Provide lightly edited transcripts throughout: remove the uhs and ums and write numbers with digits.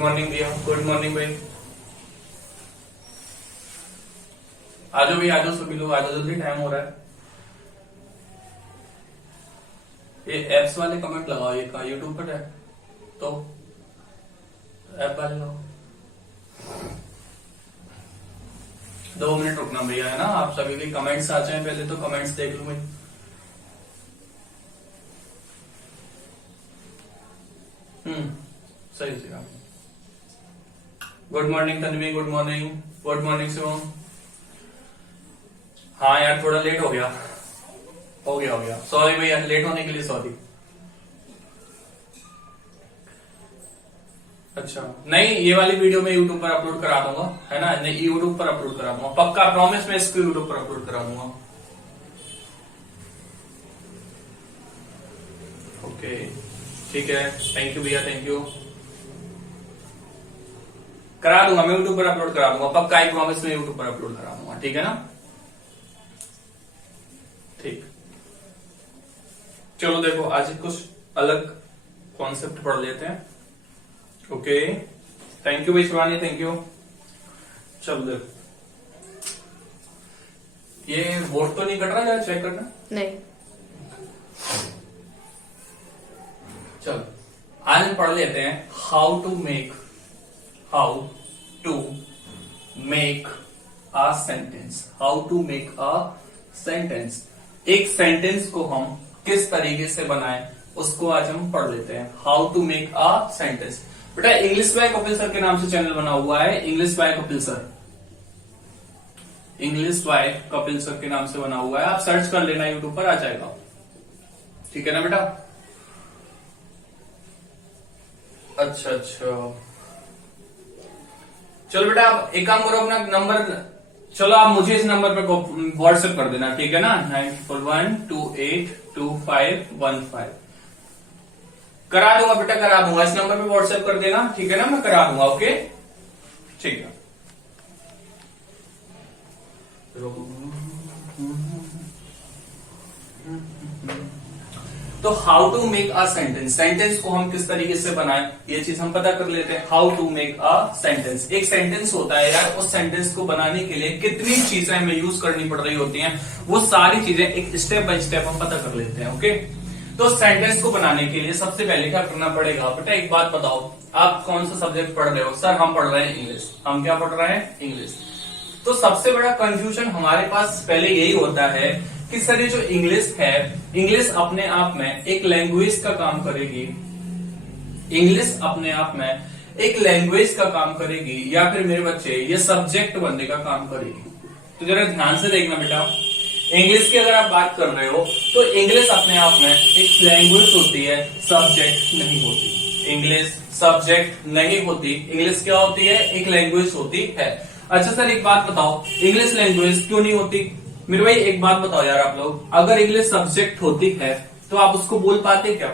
Good morning भैया, good morning भाई। आजो भाई, आजो सभी लोग, आजो जल्दी, टाइम हो रहा है। ये एप्स वाले कमेंट लगाओ, ये का यूट्यूब पर है तो ऐप वाले लगाओ। 2 मिनट रुकना भैया, है ना। आप सभी के कमेंट्स आ जाए, पहले तो कमेंट्स देख लूं भाई। सही से। Good morning Tanvi, good morning, good morning Shivam. हाँ यार, थोड़ा लेट हो गया, हो गया सॉरी भैया, लेट होने के लिए सॉरी। अच्छा, नहीं ये वाली वीडियो मैं यूट्यूब पर अपलोड करा दूंगा, है ना। नहीं, यूट्यूब पर अपलोड करा दूंगा, पक्का प्रॉमिस, मैं इसको यूट्यूब पर अपलोड करा दूंगा। ओके ठीक है, थैंक यू भैया, थैंक यू। करा दूंगा मैं, यूट्यूब पर अपलोड करा दूंगा, पक्का ही प्रॉमिस, में यूट्यूब पर अपलोड करा दूंगा, ठीक है ना। ठीक, चलो देखो, आज कुछ अलग कॉन्सेप्ट पढ़ लेते हैं। ओके, थैंक यू भाई शिवानी, थैंक यू। चलो देखो, ये वोट तो नहीं कट रहा, जरा चेक करना। नहीं, चलो आज हम पढ़ लेते हैं how to make a sentence. How to make a sentence, एक सेंटेंस को हम किस तरीके से बनाएं, उसको आज हम पढ़ लेते हैं। How to make a sentence. बेटा, इंग्लिश बाय कपिल सर के नाम से चैनल बना हुआ है, English by Kapil sir, English by Kapil sir के नाम से बना हुआ है। आप सर्च कर लेना, यूट्यूब पर आ जाएगा, ठीक है ना बेटा। अच्छा, चलो बेटा, आप एक काम करो, अपना नंबर, चलो आप मुझे इस नंबर पे व्हाट्सएप कर देना, ठीक है ना। 9412822515 करा दूंगा बेटा, करा दूंगा, इस नंबर पे व्हाट्सएप कर देना, ठीक है ना, मैं करा दूंगा। ओके, ठीक है। तो how to make a sentence, sentence को हम किस तरीके से बनाएं, ये चीज हम पता कर लेते हैं। How to make a sentence, एक सेंटेंस होता है यार, उस सेंटेंस को बनाने के लिए कितनी चीजें हमें यूज करनी पड़ रही होती हैं, वो सारी चीजें एक स्टेप बाय स्टेप हम पता कर लेते हैं। ओके, तो सेंटेंस को बनाने के लिए सबसे पहले क्या करना पड़ेगा। बेटा एक बात बताओ, आप कौन सा सब्जेक्ट पढ़ रहे हो। सर हम पढ़ रहे हैं इंग्लिश। हम क्या पढ़ रहे हैं, इंग्लिश। तो सबसे बड़ा कंफ्यूजन हमारे पास पहले यही होता है कि सर ये जो इंग्लिश है, इंग्लिश अपने आप में एक लैंग्वेज का काम करेगी, इंग्लिश अपने आप में एक लैंग्वेज का काम करेगी, या फिर मेरे बच्चे ये सब्जेक्ट बनने का काम करेगी। तो जरा ध्यान से देखना बेटा, इंग्लिश की अगर आप बात कर रहे हो तो इंग्लिश अपने आप में एक लैंग्वेज होती है, सब्जेक्ट नहीं होती। इंग्लिश सब्जेक्ट नहीं होती, इंग्लिश क्या होती है, एक लैंग्वेज होती है। अच्छा सर एक बात बताओ, इंग्लिश लैंग्वेज क्यों नहीं होती। मेरे भाई एक बात बताओ यार आप लोग, अगर इंग्लिश सब्जेक्ट होती है तो आप उसको बोल पाते क्या।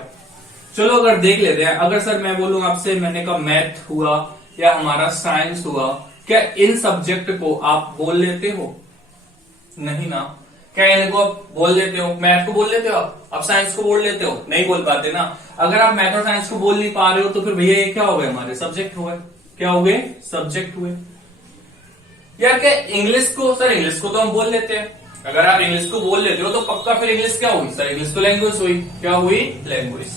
चलो अगर देख लेते हैं, अगर सर मैं बोलूं आपसे, मैंने कहा मैथ हुआ या हमारा साइंस हुआ, क्या इन सब्जेक्ट को आप बोल लेते हो, नहीं ना। क्या इनको आप बोल लेते हो, मैथ को बोल लेते हो आप साइंस को बोल लेते हो, नहीं बोल पाते ना। अगर आप मैथ और साइंस को बोल नहीं पा रहे हो तो फिर भैया ये क्या हो गए, हमारे सब्जेक्ट हुए। क्या हो गए, सब्जेक्ट हुए। या क्या इंग्लिश को, सर इंग्लिश को तो हम बोल लेते हैं, अगर आप इंग्लिश को बोल लेते हो तो पक्का फिर इंग्लिश क्या हुई, सर इंग्लिश तो लैंग्वेज हुई। क्या हुई, लैंग्वेज।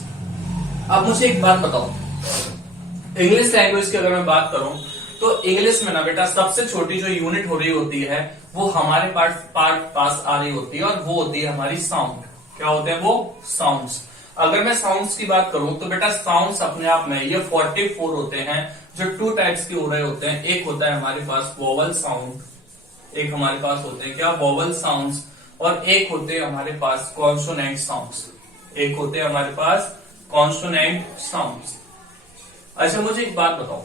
अब मुझे एक बात बताओ, इंग्लिश लैंग्वेज की अगर मैं बात करूं तो इंग्लिश में ना बेटा सबसे छोटी जो यूनिट हो रही होती है वो हमारे पास आ रही होती है, और वो होती है हमारी साउंड। क्या होते हैं वो, साउंड्स। अगर मैं साउंड्स की बात करूं तो बेटा साउंड्स अपने आप में ये 44 होते हैं, जो 2 टाइप्स के हो रहे होते हैं। एक होता है हमारे पास वोवल साउंड, एक हमारे पास होते हैं क्या, वोवल साउंड्स, और एक होते हैं हमारे पास कॉन्सोनेंट साउंड्स। एक होते हैं हमारे पास कॉन्सोनेंट साउंड्स। अच्छा मुझे एक बात बताओ,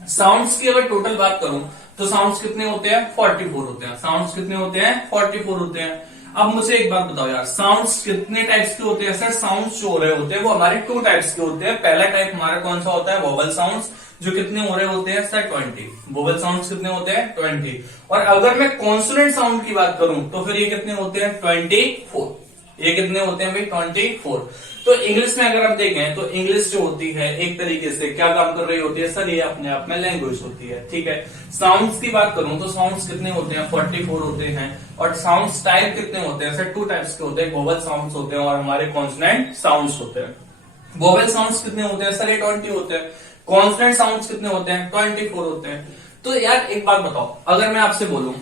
साउंड्स की अगर टोटल बात करूं तो साउंड्स कितने होते हैं, 44 होते हैं। साउंड्स कितने होते हैं, 44 होते हैं। अब मुझे एक बात बताओ यार, साउंड्स कितने टाइप्स के होते हैं। सर साउंड्स जो हो रहे होते हैं वो हमारे 2 टाइप्स के होते हैं। पहला टाइप हमारा कौन सा होता है, वोवल साउंड्स, जो कितने हो रहे होते हैं सर 20। वोवल साउंड्स कितने होते हैं, 20। और अगर मैं कॉन्सोनेंट साउंड की बात करूं तो फिर ये कितने होते हैं, 24। ये कितने होते हैं भाई 24। तो इंग्लिश में अगर आप देखें तो इंग्लिश जो होती है एक तरीके से क्या काम कर रही होती है सर, ये अपने आप में लैंग्वेज होती है, ठीक है। साउंड्स की बात करूं तो साउंड्स कितने होते हैं 44 होते हैं। और साउंड्स टाइप कितने होते हैं सर, 2 टाइप्स के होते हैं, वोवेल साउंड्स होते हैं और हमारे कॉन्सोनेंट साउंड्स होते हैं। वोवेल साउंड्स कितने होते हैं सर, ये 20 होते हैं। कॉन्सोनेंट साउंड्स कितने होते हैं 24 होते हैं। तो यार एक बात बताओ, अगर मैं आपसे बोलूं,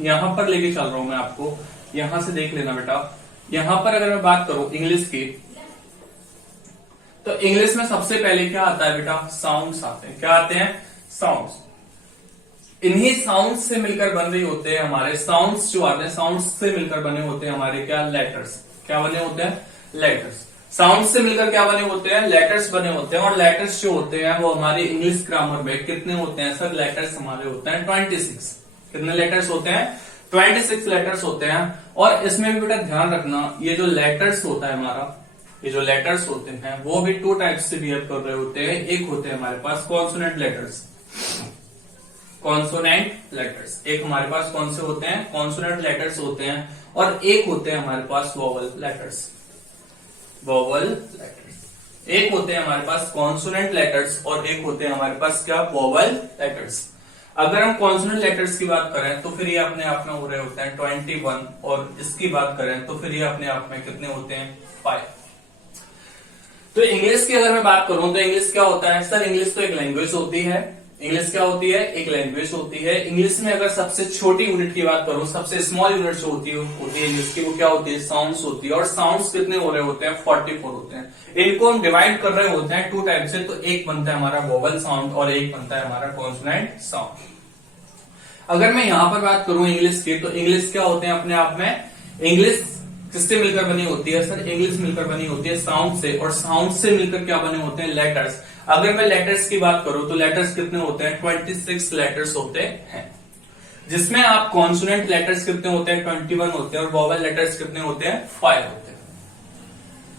यहां पर लेके चल रहा हूं मैं आपको, यहां से देख लेना बेटा, यहां पर अगर मैं बात करूं इंग्लिश की, तो इंग्लिश में सबसे पहले क्या आता है बेटा, साउंड्स आते हैं। क्या आते हैं, साउंड्स। इन्हीं साउंड्स से मिलकर बन रही होते हैं हमारे, साउंड्स जो आते हैं साउंड्स से मिलकर बने होते हैं हमारे क्या, लेटर्स। क्या बने होते हैं, लेटर्स। साउंड से मिलकर क्या बने होते हैं, लेटर्स बने होते हैं। और लेटर्स जो होते हैं वो हमारी इंग्लिश ग्रामर में कितने होते हैं सर, लेटर्स हमारे होते हैं 26। कितने लेटर्स होते हैं, 26 लेटर्स होते हैं। और इसमें भी बेटा ध्यान रखना, ये जो लेटर्स होता है हमारा, ये जो लेटर्स होते हैं वो भी 2 टाइप्स से बिहेव कर रहे होते हैं। एक होते हैं हमारे पास कॉन्सोनेंट लेटर्स, कॉन्सोनेंट लेटर्स। एक हमारे पास कौन से होते हैं, कॉन्सोनेंट लेटर्स होते हैं। और एक होते हैं हमारे पास वोवेल लेटर्स, वोवेल लेटर्स। एक होते हैं हमारे पास कॉन्सोनेंट लेटर्स और एक होते हैं हमारे पास क्या, वोवेल लेटर्स। अगर हम कॉन्सोनेंट लेटर्स की बात करें तो फिर ये अपने आप में हो रहे होते हैं 21, और इसकी बात करें तो फिर ये अपने आप में कितने होते हैं 5। तो इंग्लिश की अगर मैं बात करूं तो इंग्लिश क्या होता है सर, इंग्लिश तो एक लैंग्वेज होती है। इंग्लिश क्या होती है, एक लैंग्वेज होती है। इंग्लिश में अगर सबसे छोटी यूनिट की बात करूं, सबसे स्मॉल यूनिट जो होती है इंग्लिश की, वो क्या होती है, साउंड्स होती है। और साउंड्स कितने हो रहे होते हैं 44 होते हैं। इनको हम डिवाइड कर रहे होते हैं 2 टाइप से। तो एक बनता है हमारा वोवेल साउंड और एक बनता है हमारा कॉन्सोनेंट साउंड। अगर मैं यहां पर बात करूं इंग्लिश की, तो इंग्लिश क्या होते हैं अपने आप में, इंग्लिश किससे मिलकर बनी होती है सर, इंग्लिश मिलकर बनी होती है साउंड से। और साउंड से मिलकर क्या बने होते हैं, लेटर्स। अगर मैं लेटर्स की बात करूं तो लेटर्स कितने होते हैं 26 लेटर्स होते हैं, जिसमें आप कॉन्सोनेंट लेटर्स कितने होते हैं 21 होते हैं और वोवेल लेटर्स कितने होते हैं 5 होते हैं।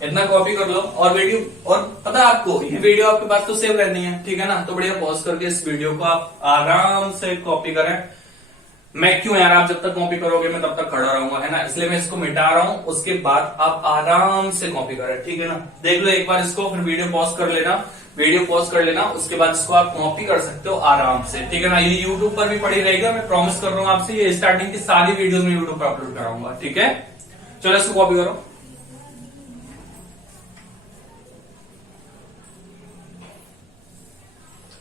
इतना कॉपी कर लो। और वीडियो, और पता है आपको ये वीडियो आपके पास तो सेव रहनी है, ठीक है ना। तो बढ़िया पॉज करके इस वीडियो को आप आराम से कॉपी करें। मैं क्यों यार, आप जब तक कॉपी करोगे मैं तब तक खड़ा रहूंगा, है ना, इसलिए मैं इसको मिटा रहा हूं। उसके बाद आप आराम से कॉपी करें, ठीक है ना। देख लो एक बार इसको, फिर वीडियो पॉज कर लेना, वीडियो पॉज कर लेना, उसके बाद इसको आप कॉपी कर सकते हो आराम से, ठीक है ना। ये यूट्यूब पर भी पड़ी रहेगा, मैं प्रॉमिस कर रहा हूं आपसे। ये स्टार्टिंग की सारी वीडियो में यूट्यूब पर अपलोड कराऊंगा, ठीक है। चलो इसको कॉपी करो।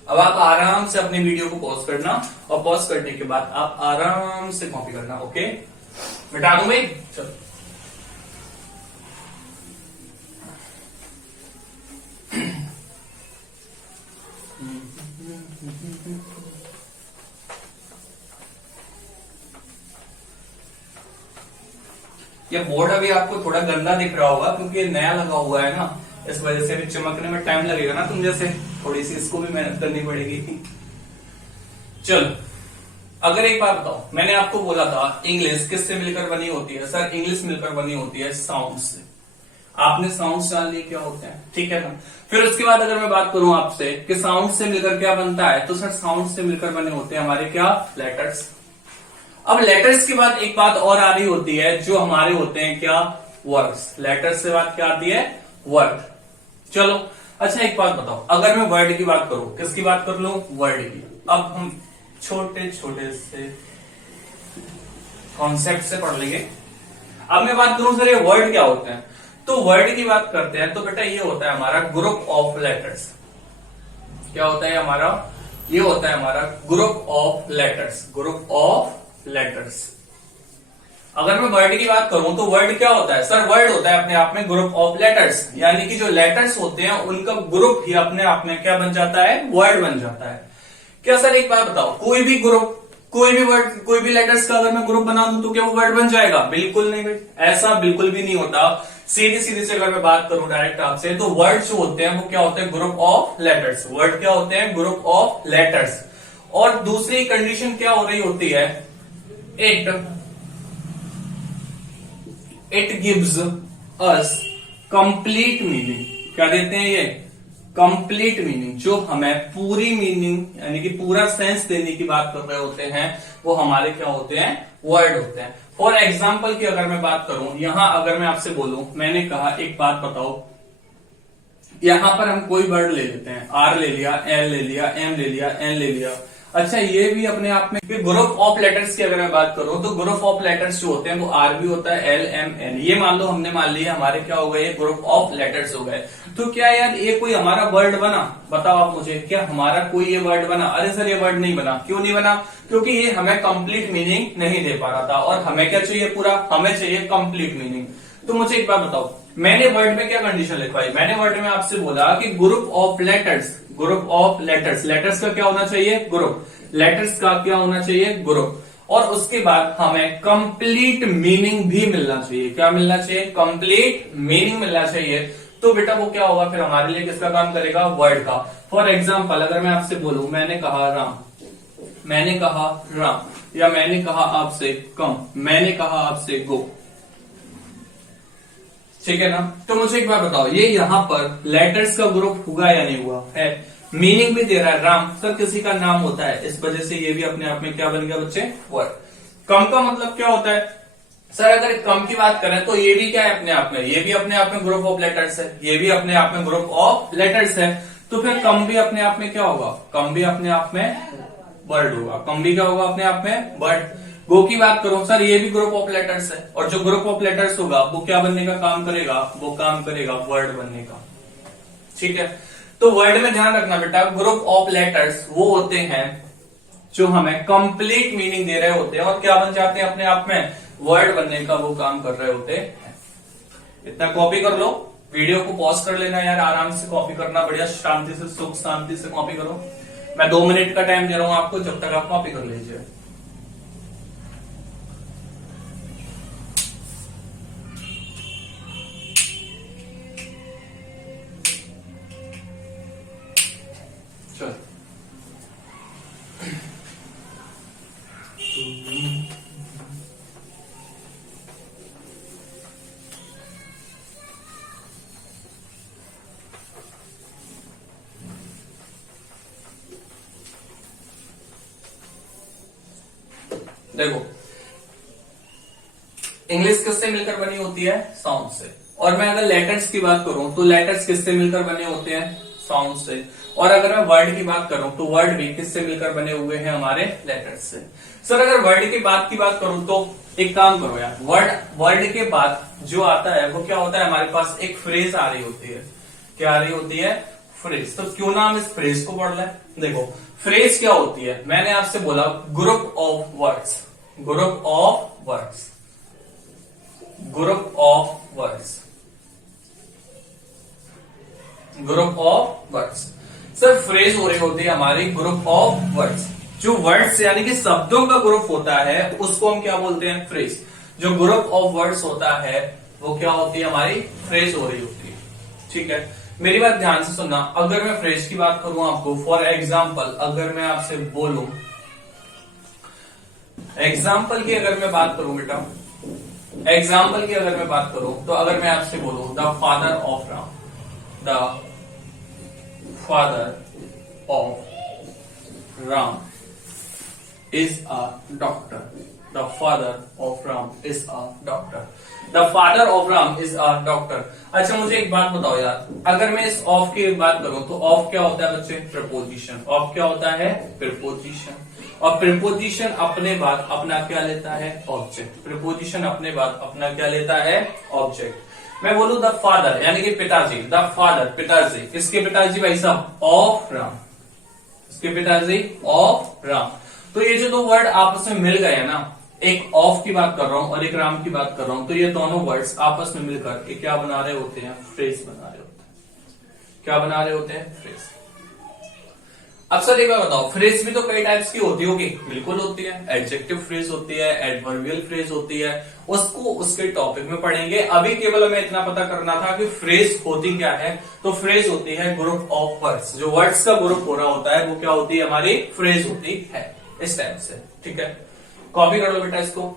अब आप आराम से अपनी वीडियो को पॉज करना और पॉज करने के बाद आप आराम से कॉपी करना, ओके। मिटा दूं भाई, चलो। ये बोर्ड अभी आपको थोड़ा गंदा दिख रहा होगा क्योंकि ये नया लगा हुआ है ना, इस वजह से भी चमकने में टाइम लगेगा ना, तुम जैसे थोड़ी सी इसको भी मेहनत करनी पड़ेगी। चलो अगर एक बात बताओ, मैंने आपको बोला था इंग्लिश किससे मिलकर बनी होती है सर, इंग्लिश मिलकर बनी होती है साउंड से। आपने साउंड्स जान लिए क्या होते हैं, ठीक है ना। फिर उसके बाद अगर मैं बात करूं आपसे कि साउंड से मिलकर क्या बनता है, तो सर साउंड से मिलकर बने होते हैं हमारे क्या, लेटर्स। अब लेटर्स के बाद एक बात और आ रही होती है जो हमारे होते हैं क्या, वर्ड्स। लेटर्स से बात क्या आती है, वर्ड। चलो अच्छा एक बात बताओ, अगर मैं वर्ड की बात करूं, किसकी बात कर लूं, वर्ड की। अब हम छोटे छोटे से कॉन्सेप्ट से पढ़ लेंगे। अब मैं बात करूं सर ये वर्ड क्या होते हैं, तो वर्ड की बात करते हैं तो बेटा ये होता है हमारा ग्रुप ऑफ लेटर्स। क्या होता है हमारा, ये होता है हमारा group of letters, group of letters. अगर मैं वर्ड की बात करूं तो वर्ड क्या होता है सर, वर्ड होता है अपने आप में ग्रुप ऑफ लेटर्स, यानी कि जो लेटर्स होते हैं उनका ग्रुप ही अपने आप में क्या बन जाता है, वर्ड बन जाता है। क्या सर एक बात बताओ, कोई भी ग्रुप, कोई भी वर्ड, कोई भी लेटर्स का अगर मैं ग्रुप बना दूं तो क्या वो वर्ड बन जाएगा, बिल्कुल नहीं, ऐसा बिल्कुल भी नहीं होता। सीधी सीधी से अगर मैं बात करूं डायरेक्ट आपसे, तो वर्ड जो होते हैं वो क्या होते हैं, ग्रुप ऑफ लेटर्स। वर्ड क्या होते हैं, ग्रुप ऑफ लेटर्स। और दूसरी कंडीशन क्या हो रही होती है, it gives us complete meaning. क्या देते हैं ये, कंप्लीट मीनिंग। जो हमें पूरी मीनिंग यानी कि पूरा सेंस देने की बात कर रहे होते हैं वो हमारे क्या होते हैं, वर्ड होते हैं। फॉर एग्जाम्पल की अगर मैं बात करूं, यहां अगर मैं आपसे बोलूं, मैंने कहा एक बात बताओ, यहां पर हम कोई वर्ड ले लेते हैं, आर ले लिया, एल ले लिया, एम ले लिया, एन ले लिया। अच्छा, ये भी अपने आप में ग्रुप ऑफ लेटर्स की अगर मैं बात करूं तो ग्रुप ऑफ लेटर्स जो होते हैं वो आर भी होता है, एल, एम, एन। ये मान लो हमने मान लिया हमारे क्या हो गए, ग्रुप ऑफ लेटर्स हो गए। तो क्या यार ये कोई हमारा वर्ड बना? बताओ आप मुझे, क्या हमारा कोई ये वर्ड बना? अरे सर ये वर्ड नहीं बना। क्यों नहीं बना? क्योंकि ये हमें कंप्लीट मीनिंग नहीं दे पा रहा था, और हमें क्या चाहिए पूरा, हमें चाहिए कंप्लीट मीनिंग। तो मुझे एक बात बताओ, मैंने वर्ड में क्या कंडीशन लिखवाई? मैंने वर्ड में आपसे बोला कि group of letters, group of letters, letters का क्या होना चाहिए, ग्रुप, लेटर्स का क्या होना चाहिए, ग्रुप, और उसके बाद हमें कंप्लीट मीनिंग भी मिलना चाहिए। क्या मिलना चाहिए? कंप्लीट मीनिंग मिलना चाहिए। तो बेटा वो क्या होगा फिर हमारे लिए, किसका काम करेगा, वर्ड का। फॉर एग्जाम्पल अगर मैं आपसे बोलूं, मैंने कहा राम, मैंने कहा राम, या मैंने कहा आपसे कम, मैंने कहा आपसे गो, ठीक है ना। तो मुझे एक बार बताओ, ये यहां पर लेटर्स का ग्रुप हुआ या नहीं हुआ है? मीनिंग भी दे रहा है, राम सर किसी का नाम होता है, इस वजह से ये भी अपने आप में क्या बन गया बच्चे, वर्ड। कम का मतलब क्या होता है सर? अगर कम की बात करें तो ये भी क्या है अपने आप में, ये भी अपने आप में ग्रुप ऑफ लेटर्स है, ये भी अपने आप में ग्रुप ऑफ लेटर्स है। तो फिर कम भी अपने आप में क्या होगा, कम भी अपने आप में वर्ड होगा, कम भी क्या होगा अपने आप में, वर्ड। गो की बात करो सर, ये भी ग्रुप ऑफ लेटर्स है, और जो ग्रुप ऑफ लेटर्स होगा वो क्या बनने का काम करेगा, वो काम करेगा वर्ड बनने का, ठीक है। तो वर्ड में ध्यान रखना बेटा, ग्रुप ऑफ लेटर्स वो होते हैं जो हमें कंप्लीट मीनिंग दे रहे होते हैं, और क्या बन जाते हैं अपने आप में, वर्ड बनने का वो काम कर रहे होते हैं। इतना कॉपी कर लो, वीडियो को पॉज कर लेना यार, आराम से कॉपी करना, बढ़िया शांति से, सुख शांति से कॉपी करो। मैं 2 मिनट का टाइम दे रहा हूं आपको, जब तक आप कॉपी कर लीजिए। चलो देखो, इंग्लिश किससे मिलकर बनी होती है, साउंड से। और मैं अगर लेटर्स की बात करूं तो लेटर्स किससे मिलकर बने होते हैं, साउंड से। और अगर मैं वर्ड की बात करूं तो वर्ड भी किससे मिलकर बने हुए हैं, हमारे लेटर्स से। सर अगर वर्ड की बात करूं तो एक काम करो यार, वर्ड के बाद जो आता है वो क्या होता है, हमारे पास एक फ्रेज आ रही होती है। क्या आ रही होती है, फ्रेज। तो क्यों ना हम इस फ्रेज को पढ़ लें। देखो फ्रेज क्या होती है, मैंने आपसे बोला group of words, group of words, group of words, group of words. Sir phrase हो रही होती है हमारी ग्रुप ऑफ वर्ड्स। जो वर्ड्स यानी कि शब्दों का ग्रुप होता है उसको हम क्या बोलते हैं, फ्रेज। जो ग्रुप ऑफ वर्ड्स होता है वो क्या होती है, हमारी फ्रेज हो रही होती है, ठीक है। मेरी बात ध्यान से सुनना, अगर मैं फ्रेज की बात करूं आपको, फॉर एग्जाम्पल अगर मैं आपसे बोलूं, एग्जाम्पल की अगर मैं बात करूं बेटा, एग्जाम्पल की अगर मैं बात करूं तो अगर मैं आपसे बोलूं the father of Ram, the father of Ram is a doctor, the father of Ram is a doctor, the father of Ram is a doctor. अच्छा मुझे एक बात बताओ यार, अगर मैं इस ऑफ की बात करूं तो ऑफ क्या होता है बच्चे, प्रीपोजिशन। ऑफ क्या होता है, प्रीपोजिशन। और प्रीपोजिशन अपने बाद अपना क्या लेता है, ऑब्जेक्ट। प्रीपोजिशन अपने बाद अपना क्या लेता है, ऑब्जेक्ट। मैं बोलूं द फादर यानी कि पिताजी, द फादर पिताजी, किसके पिताजी भाई साहब, ऑफ राम, किसके पिताजी, ऑफ राम। तो ये जो दो वर्ड आपस में मिल गए ना, एक ऑफ की बात कर रहा हूं और एक राम की बात कर रहा हूं, तो ये दोनों वर्ड्स आपस में मिलकर क्या बना रहे होते हैं, फ्रेज बना रहे होते हैं। क्या बना रहे होते हैं, फ्रेज। अब सर एक बार बताओ, फ्रेज भी तो कई टाइप्स की होती होगी, बिल्कुल होती है। एडजेक्टिव फ्रेज होती है, एडवर्बियल फ्रेज होती है, उसको उसके टॉपिक में पढ़ेंगे। अभी केवल हमें इतना पता करना था कि फ्रेज होती क्या है। तो फ्रेज होती है ग्रुप ऑफ वर्ड्स, जो वर्ड्स का ग्रुप हो रहा होता है वो क्या होती है, हमारी फ्रेज होती है, इस टाइप से, ठीक है। कॉपी कर लो बेटा इसको।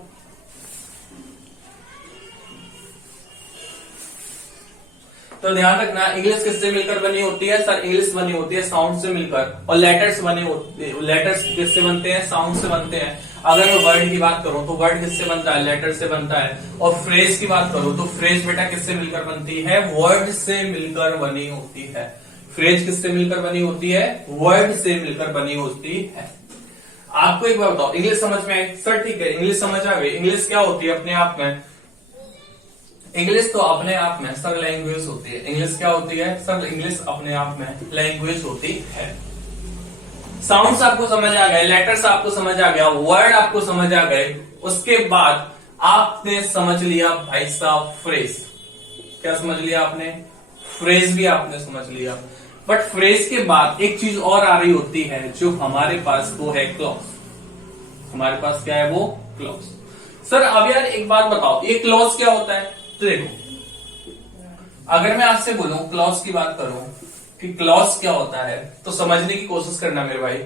तो ध्यान रखना, इंग्लिश किससे मिलकर बनी होती है, सर इंग्लिश बनी होती है साउंड से मिलकर, और लेटर्स बने होते, लेटर्स किससे बनते हैं, साउंड से बनते हैं। अगर मैं वर्ड की बात करूं तो वर्ड किससे बनता है, लेटर से बनता है। और फ्रेज की बात करूं तो फ्रेज बेटा किससे मिलकर बनती है, वर्ड से मिलकर बनी होती है। फ्रेज किससे मिलकर बनी होती है, वर्ड से मिलकर बनी होती है। आपको एक बार बताओ, इंग्लिश समझ में आई? सर ठीक है, इंग्लिश समझ आ गई। इंग्लिश क्या होती है अपने आप में? इंग्लिश तो अपने आप में सर लैंग्वेज होती है। इंग्लिश क्या होती है सर? इंग्लिश अपने आप में लैंग्वेज होती है। साउंड्स आपको समझ आ गए, लेटर्स आपको समझ आ गया, वर्ड आपको समझ आ गए। उसके बाद आपने समझ लिया भाई साहब फ्रेज। क्या समझ लिया आपने? फ्रेज भी आपने समझ लिया। बट फ्रेज के बाद एक चीज और आ रही होती है जो हमारे पास, वो है क्लॉज। हमारे पास क्या है? वो क्लॉज। सर अब यार एक बात बताओ, ये क्लॉज क्या होता है? तो देखो, अगर मैं आपसे बोलूं क्लॉज की बात करूं कि क्लॉज क्या होता है, तो समझने की कोशिश करना मेरे भाई।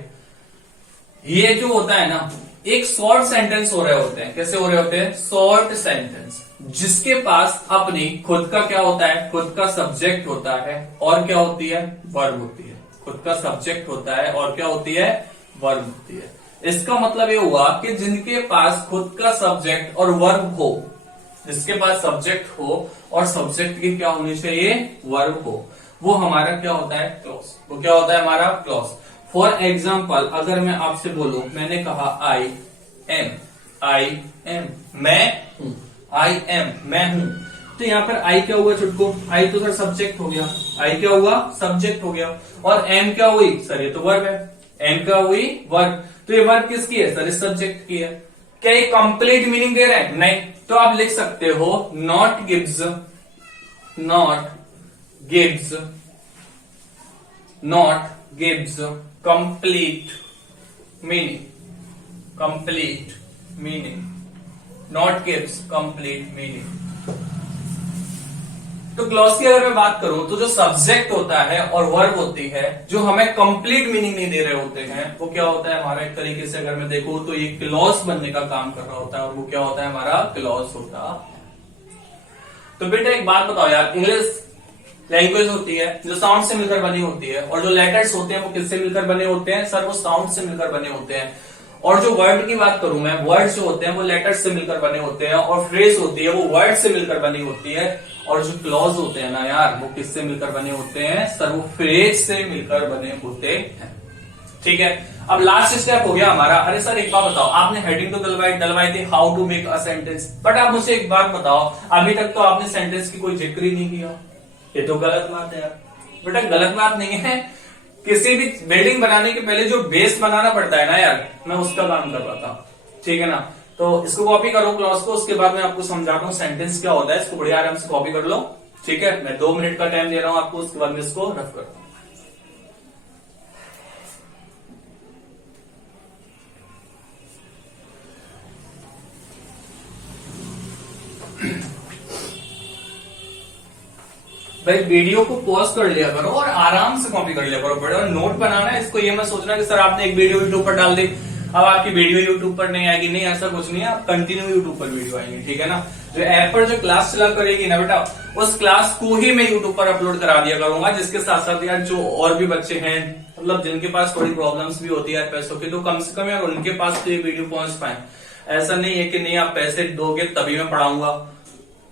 ये जो होता है ना, एक शॉर्ट सेंटेंस हो रहे होते हैं। कैसे हो रहे होते हैं? शॉर्ट सेंटेंस, जिसके पास अपनी खुद का क्या होता है, खुद का सब्जेक्ट होता है और क्या होती है, वर्ब होती है। खुद का सब्जेक्ट होता है और क्या होती है, वर्ब होती है। इसका मतलब ये हुआ कि जिनके पास खुद का सब्जेक्ट और वर्ब हो, जिसके पास सब्जेक्ट हो और सब्जेक्ट की क्या होनी चाहिए, वर्ब हो, वो हमारा क्या होता है, क्लॉज। वो क्या होता है हमारा, क्लॉज। फॉर एग्जाम्पल, अगर मैं आपसे बोलूं, मैंने कहा आई एम, मैं हूं, आई एम, मैं हूं, तो यहां पर आई क्या हुआ छुटको? आई तो सर सब्जेक्ट हो गया। आई क्या हुआ? सब्जेक्ट हो गया। और एम क्या हुई सर? ये तो वर्ब है। एम क्या हुई? वर्ब। तो ये वर्ब किसकी है सर? इस सब्जेक्ट की है। क्या ये कंप्लीट मीनिंग दे रहा है? नहीं। तो आप लिख सकते हो not gives, complete meaning, not gives complete meaning. तो क्लॉज की अगर मैं बात करूं तो जो सब्जेक्ट होता है और वर्ब होती है, जो हमें कंप्लीट मीनिंग नहीं दे रहे होते हैं, वो क्या होता है हमारा, एक तरीके से अगर मैं देखूं तो ये क्लॉज बनने का काम कर रहा होता है। और वो क्या होता है हमारा, क्लॉज होता है। तो बेटा एक बात बताओ यार, इंग्लिश लैंग्वेज होती है जो साउंड से मिलकर बनी होती है, और जो लेटर्स होते हैं वो किससे मिलकर बने होते हैं सर? वो साउंड से मिलकर बने होते हैं। और जो वर्ड की बात करूं मैं, वर्ड जो होते हैं वो लेटर्स से मिलकर बने होते हैं, और फ्रेज होती है वो वर्ड से मिलकर बनी होती है। और जो क्लॉज होते हैं ना यार, वो किससे मिलकर बने होते हैं सर? वो फ्रेज से मिलकर बने होते हैं। ठीक है, अब लास्ट स्टेप हो गया हमारा। अरे सर एक बात बताओ, आपने हेडिंग तो डलवाई थी, how to make a sentence, but आप मुझे एक बात बताओ, अभी तक तो आपने सेंटेंस की कोई जिक्र ही नहीं किया। ये तो गलत बात है यार। बेटा गलत बात नहीं है, किसी भी बिल्डिंग बनाने के पहले जो बेस बनाना पड़ता है ना यार, मैं उसका काम कर रहा था। ठीक है ना, तो इसको कॉपी करो क्लॉज को, उसके बाद मैं आपको समझाता हूँ सेंटेंस क्या होता है। इसको बढ़िया आराम से कॉपी कर लो। ठीक है, मैं 2 मिनट का टाइम दे रहा हूं आपको, उसके बाद मैं इसको रफ करता हूं। भाई वीडियो को पॉज कर लिया करो और आराम से कॉपी कर लिया करो। बड़ा नोट बनाना है इसको, ये मत सोचना कि सर आपने एक वीडियो यूट्यूब पर डाल दी, अब आपकी वीडियो यूट्यूब पर नहीं आएगी। नहीं, ऐसा कुछ नहीं है, आप कंटिन्यू यूट्यूब पर वीडियो आएंगे। ठीक है ना, जो ऐप पर जो क्लास चला करेगी ना बेटा, उस क्लास को ही मैं यूट्यूब पर अपलोड करा दिया करूंगा। जिसके साथ साथ यार जो और भी बच्चे हैं, मतलब जिनके पास थोड़ी प्रॉब्लम्स भी होती है पैसों की, तो कम से कम यार उनके पास तो ये वीडियो पहुंच पाए। ऐसा नहीं है कि नहीं आप पैसे दोगे तभी मैं पढ़ाऊंगा,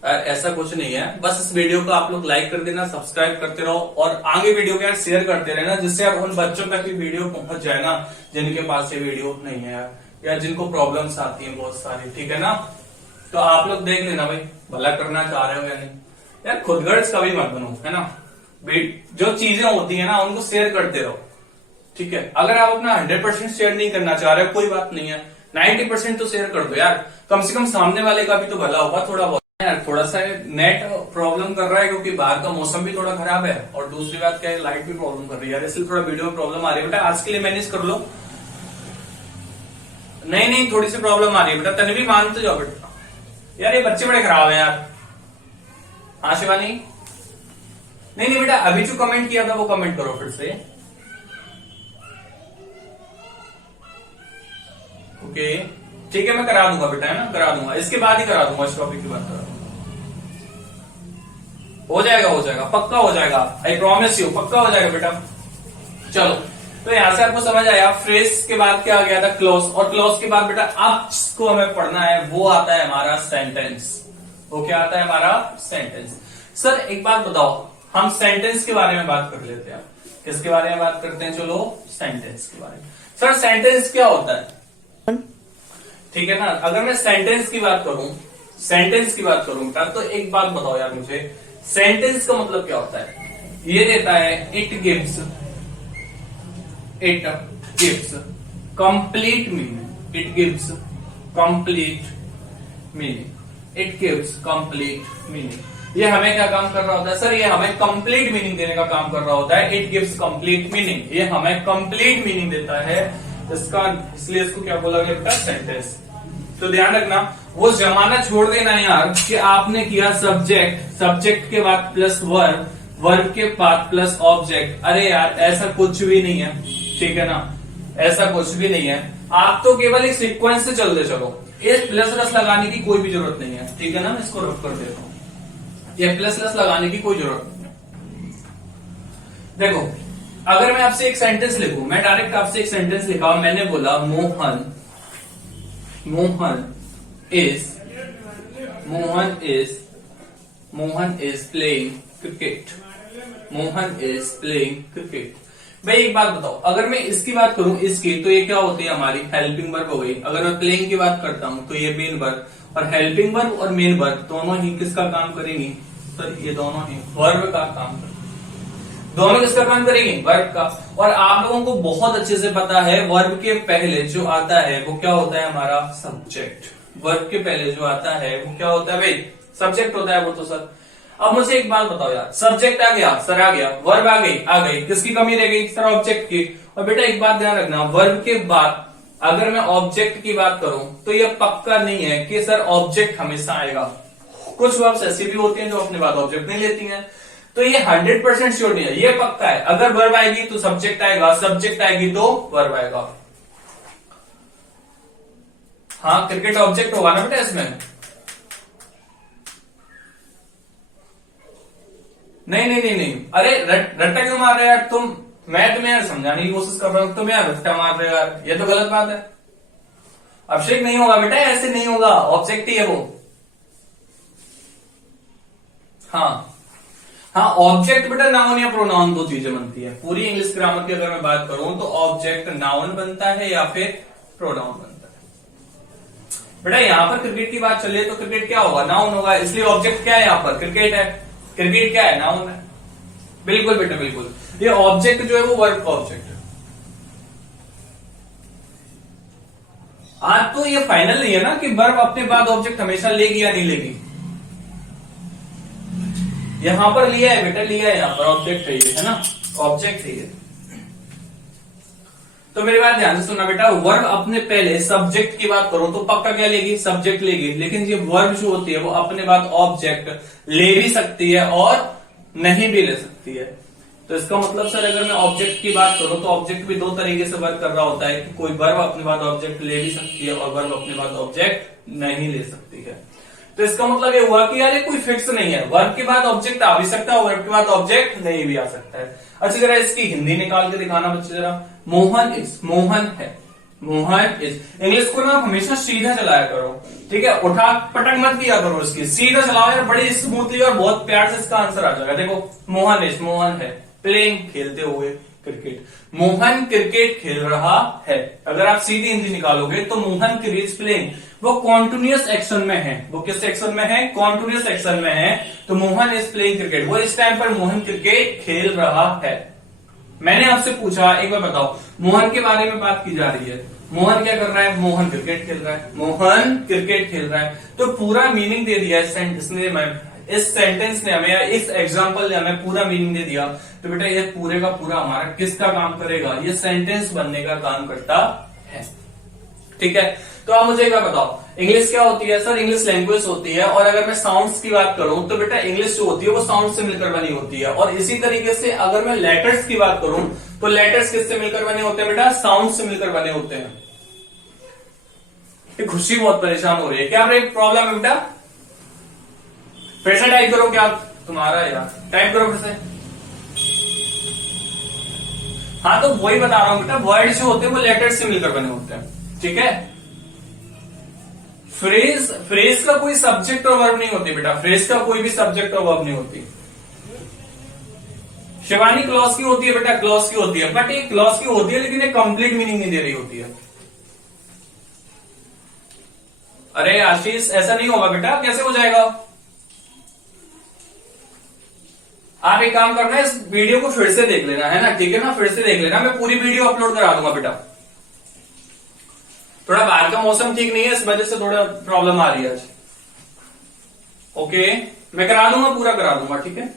ऐसा कुछ नहीं है। बस इस वीडियो को आप लोग लाइक कर देना, सब्सक्राइब करते रहो और आगे वीडियो को यार शेयर करते रहना, जिससे यार उन बच्चों तक भी वीडियो पहुंच जाए ना जिनके पास ये वीडियो नहीं है यार, या जिनको प्रॉब्लम्स आती हैं बहुत सारी। ठीक है ना, तो आप लोग देख लेना भाई, भला करना चाह रहे हो या नहीं यार, खुदगर्ज कभी मत बनो, है ना। जो चीजें होती है ना उनको शेयर करते रहो। ठीक है, अगर आप अपना 100% शेयर नहीं करना चाह रहे हो कोई बात नहीं है, 90% तो शेयर कर दो यार, कम से कम सामने वाले का भी तो भला होगा थोड़ा बहुत यार। थोड़ा सा नेट प्रॉब्लम कर रहा है क्योंकि बाहर का मौसम भी थोड़ा खराब है, और दूसरी बात क्या है, लाइट भी प्रॉब्लम कर रही है यार, इसलिए थोड़ा वीडियो में प्रॉब्लम आ रही है। बेटा आज के लिए मैनेज कर लो। नहीं, थोड़ी सी प्रॉब्लम आ रही है बेटा, तन्वी मानते जाओ बेटा। यार ये बच्चे बड़े खराब है यार। हाँ शिवानी, नहीं बेटा, अभी जो कमेंट किया था वो कमेंट करो फिर से। ओके ठीक है, मैं करा दूंगा बेटा, है ना, करा दूंगा, इसके बाद ही करा दूंगा, इस टॉपिक की बात करा दूंगा। हो जाएगा, पक्का हो जाएगा, आई प्रॉमिस यू, पक्का हो जाएगा बेटा। चलो तो यहां से आपको समझ आया फ्रेज के बाद क्या आ गया था, क्लॉज, और क्लॉज के बाद बेटा अब जिसको हमें पढ़ना है वो आता है हमारा सेंटेंस। वो क्या आता है हमारा सेंटेंस। सर एक बात बताओ, हम सेंटेंस के बारे में बात कर लेते हैं। किसके बारे में बात करते हैं, चलो सेंटेंस के बारे में। सर सेंटेंस क्या होता है, ठीक है ना। अगर मैं सेंटेंस की बात करूं, सेंटेंस की बात करूं बेटा, तो एक बात बताओ यार मुझे, सेंटेंस का मतलब क्या होता है। ये देता है it gives complete meaning, it gives complete meaning, it gives complete meaning. ये हमें क्या काम कर रहा होता है सर, ये हमें कंप्लीट मीनिंग देने का काम कर रहा होता है। इट गिव्स कंप्लीट मीनिंग, ये हमें कंप्लीट मीनिंग देता है इसका, इसलिए इसको क्या बोला गया बेटा, सेंटेंस। तो ध्यान रखना, वो जमाना छोड़ देना यार कि आपने किया सब्जेक्ट, सब्जेक्ट के बाद प्लस वर्ब, वर्ब के बाद प्लस ऑब्जेक्ट। अरे यार ऐसा कुछ भी नहीं है, ठीक है ना, ऐसा कुछ भी नहीं है। आप तो केवल एक सीक्वेंस से चलते चलो, इस प्लस रस लगाने की कोई भी जरूरत नहीं है, ठीक है ना। मैं इसको रब कर देता हूं, ये प्लस रस लगाने की कोई जरूरत नहीं है। देखो अगर मैं आपसे एक सेंटेंस लिखूं, मैं डायरेक्ट आपसे एक सेंटेंस लिखा, मैंने बोला Mohan is playing cricket, Mohan is playing cricket. भाई एक बात बताओ, अगर मैं इसकी बात करूं, इसकी, तो ये क्या होती है हमारी हेल्पिंग वर्ब हो गई। अगर मैं प्लेइंग की बात करता हूं तो ये मेन वर्ब, और हेल्पिंग वर्ब और मेन वर्ब दोनों ही किसका काम करेंगी सर, ये दोनों ही वर्ब का काम करेंगे। दोनों किसका काम करेंगे, वर्ब का। और आप लोगों को बहुत अच्छे से पता है वर्ब के पहले जो आता है वो क्या होता है हमारा सब्जेक्ट। वर्ब के पहले जो आता है वो क्या होता है भाई, सब्जेक्ट होता है वो तो सर। अब मुझे एक बात बताओ यार, सब्जेक्ट आ गया सर, आ गया, वर्ब आ गई, किसकी कमी रह गई सर, ऑब्जेक्ट की। और बेटा एक बात ध्यान रखना, वर्ब के बाद अगर मैं ऑब्जेक्ट की बात करूं तो यह पक्का नहीं है कि सर ऑब्जेक्ट हमेशा आएगा। कुछ वर्ब्स ऐसी भी होती हैं जो अपने बाद ऑब्जेक्ट नहीं लेती हैं, तो ये 100% श्योर नहीं है, ये पक्का है। अगर वर्ब आएगी तो सब्जेक्ट आएगा, सब्जेक्ट आएगी तो वर्ब आएगा। हाँ क्रिकेट ऑब्जेक्ट होगा ना बेटा इसमें, नहीं, अरे रट्टा क्यों मार रहे हो यार तुम, मैं तुम्हें यार समझाने की कोशिश कर रहा हूं, तुम यार रट्टा मार रहे हो यार, ये तो गलत बात है। अभिषेक नहीं होगा बेटा, ऐसे नहीं होगा, ऑब्जेक्ट ही है वो। हाँ ऑब्जेक्ट बेटा नाउन या प्रोनाउन दो चीजें बनती है। पूरी इंग्लिश ग्रामर की अगर मैं बात करूं तो ऑब्जेक्ट नाउन बनता है या फिर प्रोनाउन बनता है। बेटा यहां पर क्रिकेट की बात चले तो क्रिकेट क्या होगा, नाउन होगा, इसलिए ऑब्जेक्ट क्या है यहां पर, क्रिकेट है। क्रिकेट क्या है, नाउन है। बिल्कुल बेटा बिल्कुल, ये ऑब्जेक्ट जो है वो वर्ब का ऑब्जेक्ट है। आज तो ये फाइनल नहीं है ना कि वर्ब अपने बाद ऑब्जेक्ट हमेशा लेगी या नहीं लेगी। यहां पर लिया है बेटा, लिया है, यहां पर ऑब्जेक्ट है ये, है ना, ऑब्जेक्ट है ये। तो मेरी बात ध्यान से सुनना बेटा, वर्ब अपने पहले सब्जेक्ट की बात करो तो पक्का क्या लेगी, सब्जेक्ट लेगी। लेकिन ये वर्ब जो होती है वो अपने बाद ऑब्जेक्ट ले भी सकती है और नहीं भी ले सकती है। तो इसका मतलब सर अगर मैं ऑब्जेक्ट की बात करूं तो ऑब्जेक्ट भी दो तरीके से वर्क कर रहा होता है कि कोई वर्ब अपने बाद ऑब्जेक्ट ले भी सकती है और वर्ब अपने बाद ऑब्जेक्ट नहीं ले सकती है। तो इसका मतलब ये हुआ कि यार ये कोई फिक्स नहीं है, वर्ब के बाद ऑब्जेक्ट आ भी सकता है, वर्ब के बाद ऑब्जेक्ट नहीं भी आ सकता है। अच्छा जरा इसकी हिंदी निकाल के दिखाना बच्चे जरा। मोहन इज, मोहन है, मोहन इज। इंग्लिश को ना हमेशा सीधा चलाया करो, ठीक है, उठा पटक मत किया करो, इसकी सीधा चलाओ यार, बड़ी स्मूथली और बहुत प्यार से इसका आंसर आ जाएगा। देखो मोहन इज, मोहन है, प्लेइंग खेलते हुए क्रिकेट, मोहन क्रिकेट खेल रहा है। अगर आप सीधी हिंदी निकालोगे तो मोहन इज प्लेइंग, वो कॉन्टिन्यूअस एक्शन में है। वो किस एक्शन में है, कॉन्टिन्यूअस एक्शन में है। तो मोहन इज प्लेइंग क्रिकेट, वो इस टाइम पर मोहन क्रिकेट खेल रहा है। मैंने आपसे पूछा एक बार बताओ, मोहन के बारे में बात की जा रही है, मोहन क्या कर रहा है, मोहन क्रिकेट खेल रहा है, मोहन क्रिकेट खेल रहा है। तो पूरा मीनिंग दे दिया इस सेंटेंस ने हमें, या इस एग्जाम्पल ने हमें पूरा मीनिंग दे दिया। तो बेटा ये पूरे का पूरा हमारा किसका काम करेगा, ये सेंटेंस बनने का काम करता है, ठीक है। तो आप मुझे क्या बताओ, इंग्लिश क्या होती है सर, इंग्लिश लैंग्वेज होती है। और अगर मैं साउंड्स की बात करूं तो बेटा इंग्लिश जो होती है वो साउंड से मिलकर बनी होती है। और इसी तरीके से अगर मैं लेटर्स की बात करूं तो लेटर्स किससे मिलकर बने होते हैं बेटा, साउंड से मिलकर बने होते हैं। खुशी बहुत परेशान हो रही है, क्या प्रॉब्लम है बेटा, फिर से टाइप करो, क्या तुम्हारा यार टाइप करो फिर से। हाँ तो वही बता रहा हूं बेटा, वर्ड जो होते हैं वो लेटर से मिलकर बने होते हैं, ठीक है। फ्रेज का कोई सब्जेक्ट और वर्ब नहीं होती बेटा, फ्रेज का कोई भी सब्जेक्ट और वर्ब नहीं होती। शिवानी क्लॉज की होती है बेटा, क्लॉज की होती है, बट ये क्लॉज की होती है लेकिन ये कंप्लीट मीनिंग नहीं दे रही होती है। अरे आशीष ऐसा नहीं होगा बेटा, कैसे हो जाएगा? आप एक काम करना है, इस वीडियो को फिर से देख लेना है ना, ठीक है ना, फिर से देख लेना, मैं पूरी वीडियो अपलोड करा दूंगा बेटा। थोड़ा बाहर का मौसम ठीक नहीं है, इस वजह से थोड़ा प्रॉब्लम आ रही है आज। ओके, मैं करा दूंगा, पूरा करा दूंगा, ठीक है।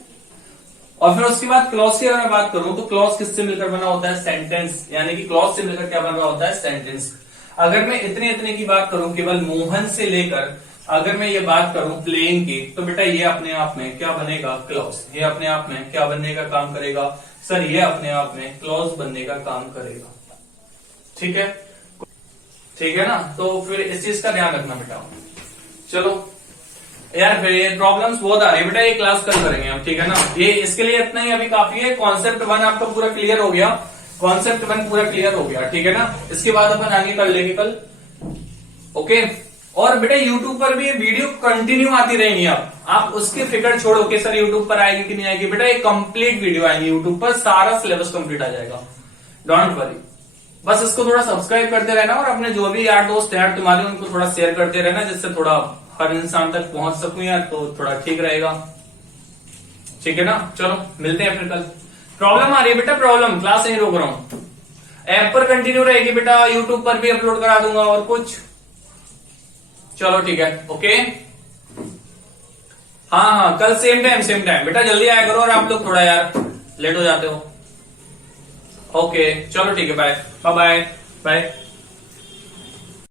और फिर उसके बाद क्लॉज की अगर मैं बात करूं तो क्लॉज किससे मिलकर बना होता है? सेंटेंस, यानी कि क्लॉज से मिलकर क्या बन रहा होता है? सेंटेंस। अगर मैं इतने इतने की बात करूं केवल मोहन से लेकर, अगर मैं ये बात करूं प्लेइंग की, तो बेटा ये अपने आप में क्या बनेगा? क्लॉज। ये अपने आप में क्या बनने का काम करेगा? सर ये अपने आप में क्लॉज बनने का काम करेगा, ठीक है, ठीक है ना। तो फिर इस चीज का ध्यान रखना बेटा। चलो यार, फिर ये प्रॉब्लम्स बहुत आ रही है बेटा, ये क्लास कल करेंगे हम, ठीक है ना। ये इसके लिए इतना ही अभी काफी है। कॉन्सेप्ट 1 आपका पूरा क्लियर हो गया, कॉन्सेप्ट 1 पूरा क्लियर हो गया, ठीक है ना। इसके बाद अपन आगे कर लेंगे कल, ओके। और बेटा यूट्यूब पर भी ये वीडियो कंटिन्यू आती रहेंगी, आप उसकी फिक्र छोड़ो कि सर यूट्यूब पर आएगी कि नहीं आएगी। बेटा ये कंप्लीट वीडियो आएंगी यूट्यूब पर, सारा सिलेबस कंप्लीट आ जाएगा, डोंट वरी। बस इसको थोड़ा सब्सक्राइब करते रहना और अपने जो भी यार दोस्त यार तुम्हारे उनको थोड़ा शेयर करते रहना, जिससे थोड़ा हर इंसान तक पहुंच सकूं यार, तो थोड़ा ठीक रहेगा, ठीक है ना। चलो मिलते हैं फिर कल। प्रॉब्लम आ रही है बेटा, प्रॉब्लम क्लास नहीं रोक रहा हूं, ऐप पर कंटिन्यू रहेगी बेटा, यूट्यूब पर भी अपलोड करा दूंगा और कुछ। चलो ठीक है, ओके। हाँ हाँ, कल सेम टाइम बेटा, जल्दी आया करो। और आप लोग थोड़ा यार लेट हो जाते हो। ओके चलो ठीक है, बाय बाय बाय।